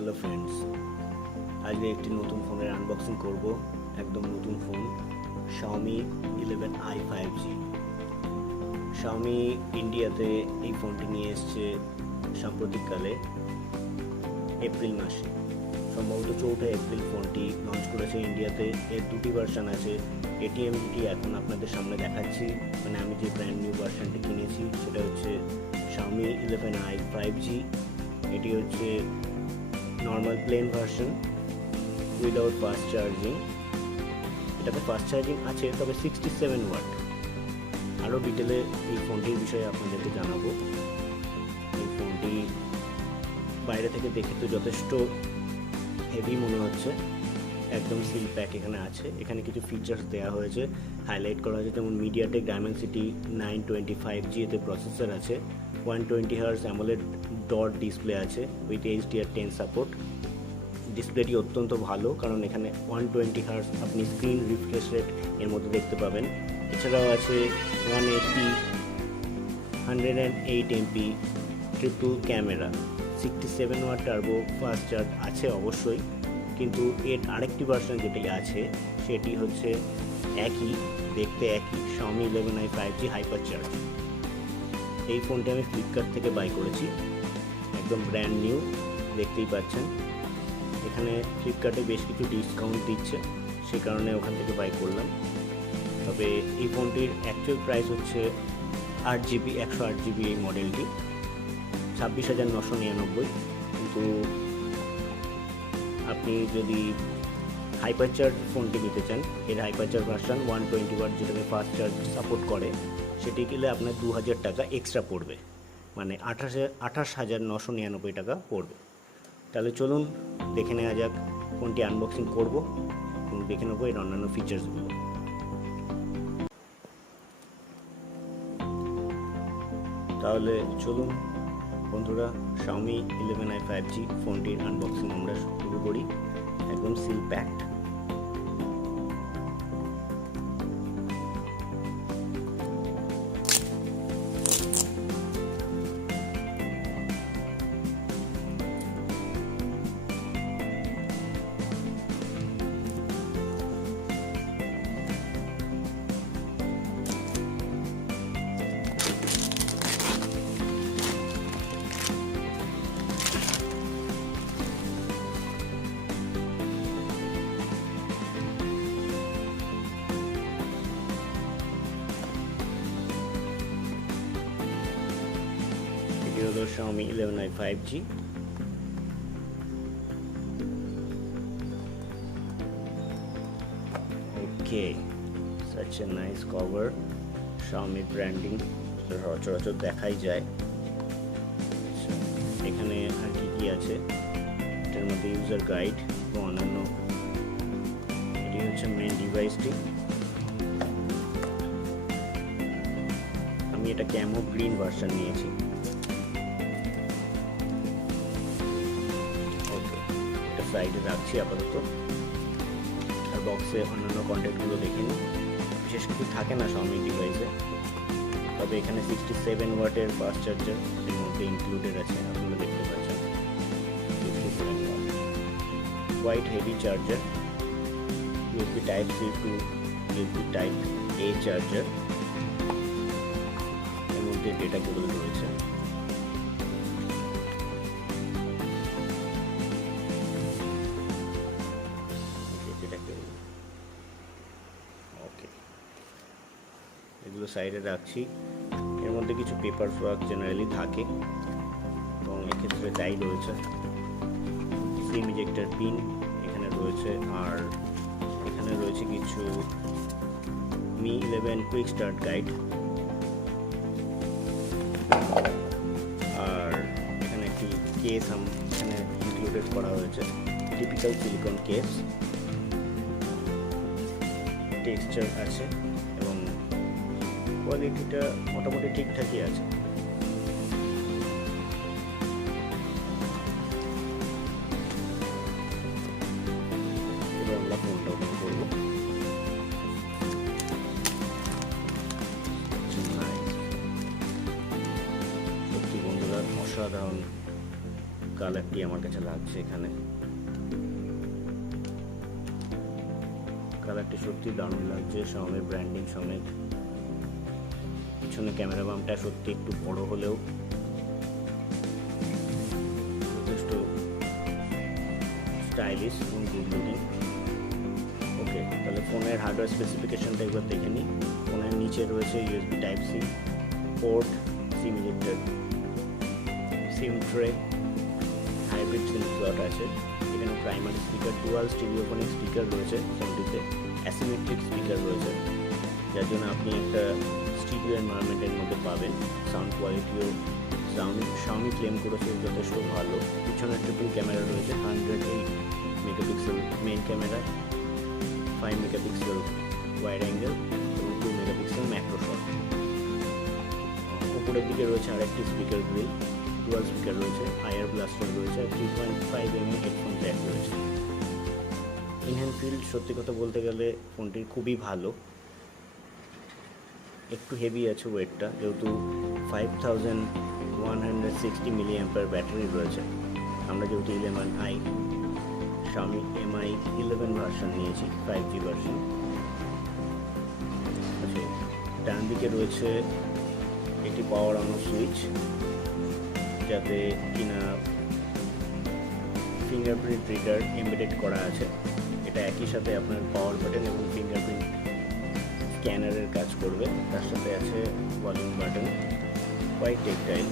Hello friends, আজকে একটি নতুন ফোনের আনবক্সিং করব। একদম নতুন phone Xiaomi 11i 5G। Xiaomi ইন্ডিয়াতে এই ফোনটি নিয়ে এসছে সাম্প্রতিককালে এপ্রিল মাসে, সম্ভবত 4 এপ্রিল ফোনটি লঞ্চ করেছে ইন্ডিয়াতে। এর দুটি ভার্সন আছে। এটি এখন আপনাদের সামনে দেখাচ্ছি, মানে আমি যে ব্র্যান্ড নিউ ভার্সনটি কিনেছি সেটা হচ্ছে Xiaomi 11i 5G। এটি হচ্ছে normal plain version without fast charging. এটাতে ফাস্ট চার্জিং আছে, তবে 67 ওয়াট। আরও ডিটেলে এই ফোনটির বিষয়ে আপনাদেরকে জানাবো। এই ফোনটি বাইরে থেকে দেখে তো যথেষ্ট হেভি মনে হচ্ছে, একদম সিল প্যাক এখানে আছে। এখানে কিছু ফিচার্স দেওয়া হয়েছে, হাইলাইট করা হয়েছে, যেমন মিডিয়াটেক ডায়মেনসিটি 925G এতে প্রসেসর আছে, 120 হার্জ অ্যামোলেড ডট ডিসপ্লে আছে উইথ HDR10 সাপোর্ট। ডিসপ্লেটি অত্যন্ত ভালো, কারণ এখানে 120 হার্জ আপনি স্ক্রিন রিফ্রেশ রেট এর মধ্যে দেখতে পাবেন। এছাড়াও আছে 108 MP triple camera, 67 watt turbo fast charge আছে অবশ্যই, কিন্তু এর আরেকটি ভার্সন যেটি আছে সেটি হচ্ছে দেখতে একই Xiaomi 11i 5G hyper charge. এই ফোনটি আমি ফ্লিপকার্ট থেকে বাই করেছি, একদম ব্র্যান্ড নিউ, দেখতেই পাচ্ছেন। এখানে ফ্লিপকার্টে বেশ কিছু ডিসকাউন্ট দিচ্ছে, সে কারণে ওখান থেকে বাই করলাম। তবে এই ফোনটির অ্যাকচুয়াল প্রাইস হচ্ছে 8GB 108GB এই মডেলটি 26,999। কিন্তু আপনি যদি হাইপার চার্জ ফোনটি নিতে চান, এর হাইপার চার্জ ভার্সন 120 ওয়াট যেটাকে ফাস্ট চার্জ সাপোর্ট করে, সেটি গেলে আপনার 2000 টাকা এক্সট্রা পড়বে, মানে 28,999 টাকা পড়বে। তাহলে চলুন দেখে নেওয়া যাক, ফোনটি আনবক্সিং করব এবং দেখে নেবো এর অন্যান্য ফিচার্সগুলো। তাহলে চলুন বন্ধুরা, Xiaomi 11i 5G ফোনটির আনবক্সিং আমরা শুরু করি। একদম সিল প্যাকড। হলো Xiaomi 11i 5G। Okay, such a nice cover, Xiaomi branding সচরাচর দেখাই যায়। এখানে আর কি আছে, এটার মধ্যে ইউজার গাইড এবং অন্যান্য। এটি হচ্ছে মেন ডিভাইসটি। আমি এটা ক্যামো গ্রিন ভার্সন নিয়েছি। সাইডে রাখছি আপাতত। আর বক্সে অন্যান্য কন্ট্যাক্টগুলো দেখে নিই, বিশেষ কিছু থাকে না Xiaomi ডিভাইসে। তবে এখানে 67 ওয়াটের ফাস্ট চার্জার এর মধ্যে ইনক্লুডেড আছে, আপনারা দেখতে পাচ্ছেন। 67 watt quite heavy charger, USB type C to USB type A charger, এর মধ্যে ডেটা কেবল রয়েছে। এগুলো সাইডে রাখছি। এর মধ্যে কিছু পেপার ওয়ার্ক জেনারেলি থাকে এবং এক্ষেত্রে তাই রয়েছে। সিম ইজেক্টর পিন এখানে রয়েছে, আর এখানে রয়েছে কিছু Mi 11 কুইক স্টার্ট গাইড, আর এখানে একটি কেস এখানে ইনক্লুডেড করা হয়েছে, টিপিক্যাল সিলিকন কেস। টেক্সচার আছে এবং কোয়ালিটিটা মোটামুটি ঠিকঠাকই আছে। এবার আমরা ফোনটা ওপেন করবো। সত্যি বন্ধুরা, অসাধারণ কালারটি আমার কাছে লাগছে। এখানে কালারটি সত্যি দারুণ লাগছে, Xiaomi ব্র্যান্ডিং সমেত। পিছনে ক্যামেরা বামটা সত্যি একটু বড় হলেও যথেষ্ট স্টাইলিশ এবং গুড লুকিং। ওকে, তাহলে ফোনের হার্ডওয়্যার স্পেসিফিকেশনটা একবার দেখে নিই। ফোনের নিচে রয়েছে USB type c port, sim ejector, sim tray, hybrid sim slot আছে। এখানে primary speaker, dual stereophonic speaker রয়েছে ফোনটিতে, অ্যাসিমেট্রিক স্পিকার রয়েছে, যার জন্য আপনি একটা স্টুডিও এনভায়রনমেন্টের মধ্যে পাবেন। সাউন্ড কোয়ালিটিও Xiaomi ক্লেম করেছে যথেষ্ট ভালো। পিছনে ট্রিপল ক্যামেরা রয়েছে, 108 megapixel main camera, 5 megapixel wide angle এবং 2 মেগাপিক্সেল ম্যাক্রো শট। উপরের দিকে রয়েছে আরেকটি স্পিকার গ্রিল, ডুয়াল স্পিকার রয়েছে, আয়ার ব্লাস্টার রয়েছে, আর 3.5 mm হেডফোন জ্যাক রয়েছে। ইনহ্যান্ড ফিল্ড সত্যি কথা বলতে গেলে ফোনটির খুবই ভালো। একটু হেভি আছে ওয়েটটা, যেহেতু 5160 mAh ব্যাটারি রয়েছে। আমরা যেহেতু 11i Xiaomi Mi 11 ভার্সন নিয়েছি, 5G ভার্সন। আচ্ছা, ডান দিকে রয়েছে একটি পাওয়ার অন সুইচ, যাতে কিনা ফিঙ্গারপ্রিন্ট রিডার এমবেডেড করা আছে। এটা একই সাথে আপনার পাওয়ার বাটন এবং ফিঙ্গারপ্রিন্ট স্ক্যানারের কাজ করবে। তার সাথে আছে ভলিউম বাটন, হোয়াইট টেকটাইল,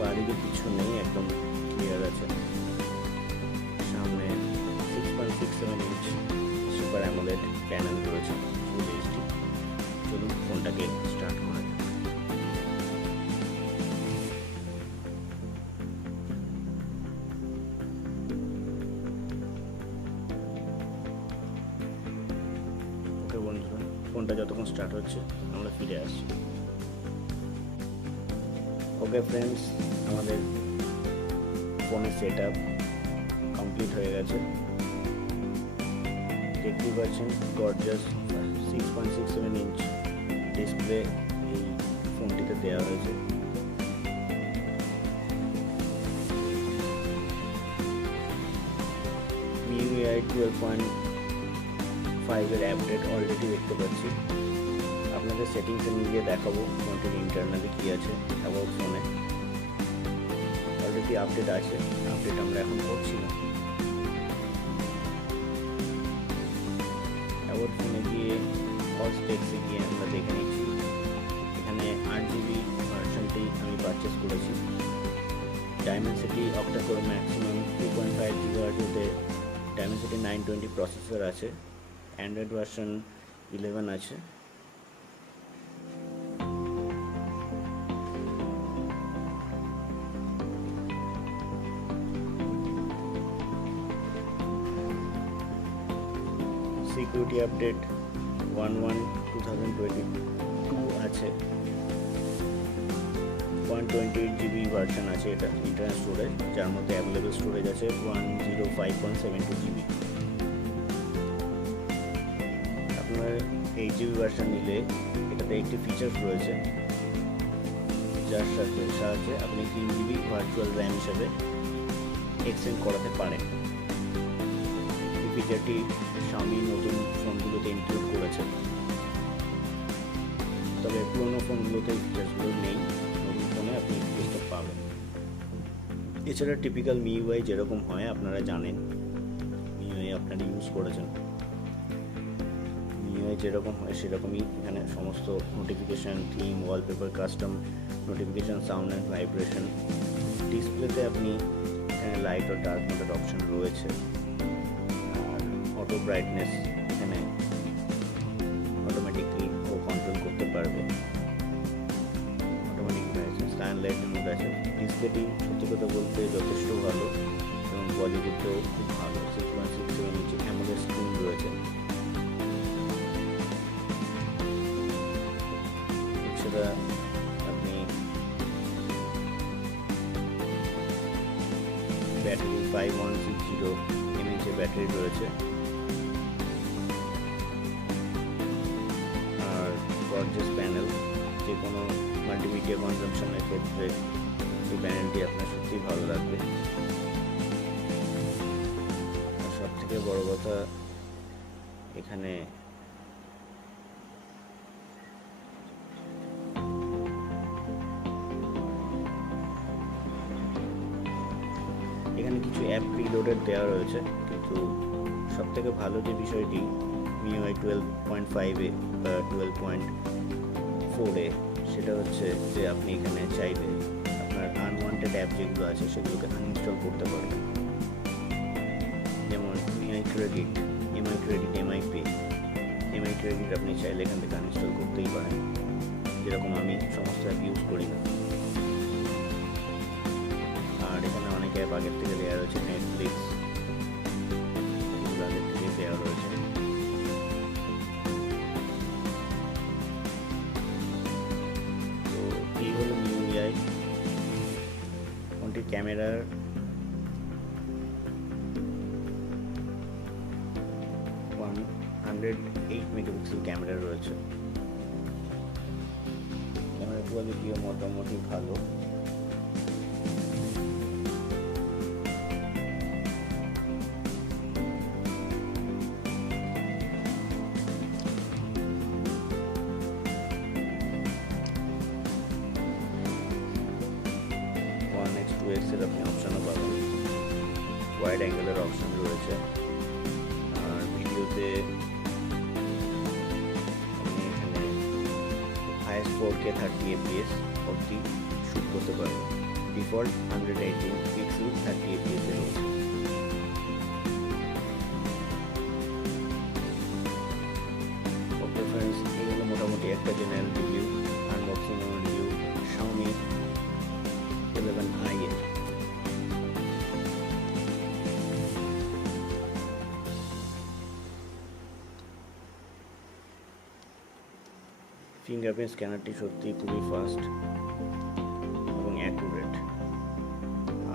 বাড়িতে কিছু নেই, একদম ক্লিয়ার আছে। সামনে 6.67 ইঞ্চ সুপার অ্যামোলেড প্যানেল রয়েছে, ফুল এইচডি। চলুন ফোনটাকে স্টার্ট করা যাক। ওকে বন্ধুরা, ফোনটা যতক্ষণ স্টার্ট হচ্ছে আমরা ফিরে আসছি। ওকে ফ্রেন্ডস, আমাদের ফোনের সেট আপ কমপ্লিট হয়ে গেছে। দেখতেই পাচ্ছেন গর্জাস 6.67 ইঞ্চ ডিসপ্লে এই ফোনটিতে দেওয়া হয়েছে। MIUI 12.5 এর আপডেট অলরেডি দেখতে পাচ্ছি। আপনাদের সেটিংসে নিয়ে গিয়ে দেখাবো ফোনটির ইন্টারনালি কী আছে। অ্যাবাউট ফোনে অলরেডি আপডেট আছে, আপডেট আমরা এখন করছি না। অ্যাবাউট ফোনে গিয়ে অল স্পেক্সে গিয়ে আমরা দেখে নিচ্ছি। এখানে 8GB ভার্সনটি আমি পারচেস করেছি। ডায়মেনসিটি অক্টাকোর ম্যাক্সিমাম 2.5 GHz-এ ডায়মেনসিটি 920 প্রসেসর আছে। অ্যান্ড্রয়েড ভার্সন 11 আছে। সিকিউরিটি আপডেট 11/2022 আছে। 128GB ভার্সন আছে এটা ইন্টারনাল স্টোরেজ, যার মধ্যে অ্যাভেলেবল স্টোরেজ আছে 105.72GB। আপনার 8GB ভার্সন নিলে এটাতে একটি ফিচার্স রয়েছে, যার সাহায্যে আপনি 3GB ভার্চুয়াল র্যাম হিসেবে এক্সটেন্ড করাতে পারেন। এই ফিচারটি Xiaomi নতুন ফোনগুলোতে ইনক্লুড করেছে, তবে পুরোনো ফোনগুলোতে এই ফিচার্সগুলো নেই। নতুন ফোনে আপনি ফিচার্সটা পাবেন। এছাড়া টিপিক্যাল MIUI যেরকম হয় আপনারা জানেন, MIUI আপনারা ইউজ করেছেন, MIUI যেরকম হয় সেরকমই এখানে সমস্ত notification, theme, wallpaper, custom notification, sound and vibration. ডিসপ্লেতে আপনি এখানে লাইট ও ডার্ক মোডের অপশন রয়েছে। অটো ব্রাইটনেস এখানে অটোমেটিকলি কন্ট্রোল করতে পারবে। অটোমেটিক ব্রাইটনেস, সানলাইট মোড আছে। ডিসপ্লেটি সত্যি কথা বলতে যথেষ্ট ভালো এবং কোয়ালিটিতেও খুব ভালো। 6.67 ইঞ্চি অ্যামোলেড স্ক্রিন রয়েছে। এছাড়া আপনি ব্যাটারি 5160 mAh ব্যাটারি রয়েছে। গর্জিয়াস প্যানেল, যে কোনো মাল্টিমিডিয়া কনজাম্পশনের ক্ষেত্রে এই প্যানেলটি আপনার সত্যি লাগবে। আর সব থেকে বড় কথা, এখানে কিছু অ্যাপ প্রিলোডেড দেওয়া রয়েছে, কিন্তু সব থেকে ভালো যে বিষয়টি MIUI 12.5-এ বা 12.4-এ, সেটা হচ্ছে যে আপনি এখানে চাইলে আপনার আনওয়ান্টেড অ্যাপ যেগুলো আছে সেগুলোকে আনইনস্টল করতে পারবেন। যেমন MI credit, MI pay, MI credit আপনি চাইলে এখান থেকে আনইনস্টল করতেই পারেন, যেরকম আমি সমস্ত অ্যাপ ইউজ করি না। আর এখানে অনেক অ্যাপ আগের থেকে দেওয়া রয়েছে, নেটফ্লিক্স, এগুলো আগের থেকে দেওয়া রয়েছে। তো এই হলো MIUI ফোনটির ক্যামেরার 108 মেগাপিক্সেল ক্যামেরা রয়েছে। ক্যামেরা কোয়ালিটিও মোটামুটি ভালো। এর আপনি অপশনও পাবেন, ওয়াইড অ্যাঙ্গেলের অপশন রয়েছে। আর ভিডিওতে আপনি এখানে হাইয়েস্ট 4K 30 FPS অবধি শ্যুট করতে পারবেন। ডিফল্ট 118 পিক্সেল 30 FPS এর রয়েছে। ওকে ফ্রেন্ডস, এই হলো মোটামুটি একটা জেনারেল রিভিউ, আনবক্সিং এবং রিভিউ Xiaomi 11i এর। ফিঙ্গারপ্রিন্ট স্ক্যানারটি সত্যি খুবই ফাস্ট এবং অ্যাকুরেট।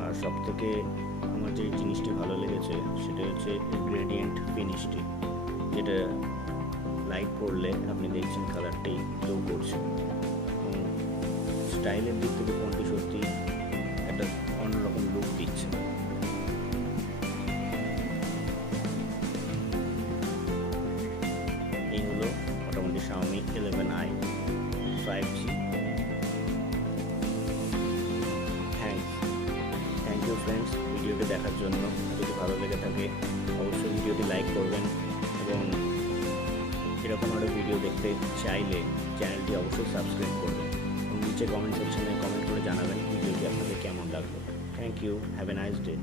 আর সব থেকে আমার যে জিনিসটি ভালো লেগেছে সেটা হচ্ছে গ্রেডিয়েন্ট ফিনিশটি, যেটা লাইট পড়লে আপনি দেখছেন কালারটি গ্লো করছে। এবং স্টাইলের দিক থেকে ফোনটি সত্যি একটা অন্যরকম লুক দিচ্ছে। এই হলো মোটামুটি Xiaomi 11i 5G। Thank you friends ভিডিওটি দেখার জন্য। যদি ভালো লেগে থাকে অবশ্যই ভিডিওটি লাইক করবেন, এবং এরকম আরও ভিডিও দেখতে চাইলে চ্যানেলটি অবশ্যই সাবস্ক্রাইব করবেন, এবং নিচে কমেন্ট সেকশনে কমেন্ট করে জানাবেন ভিডিওটি আপনাদের কেমন লাগলো। Thank you, have a nice day.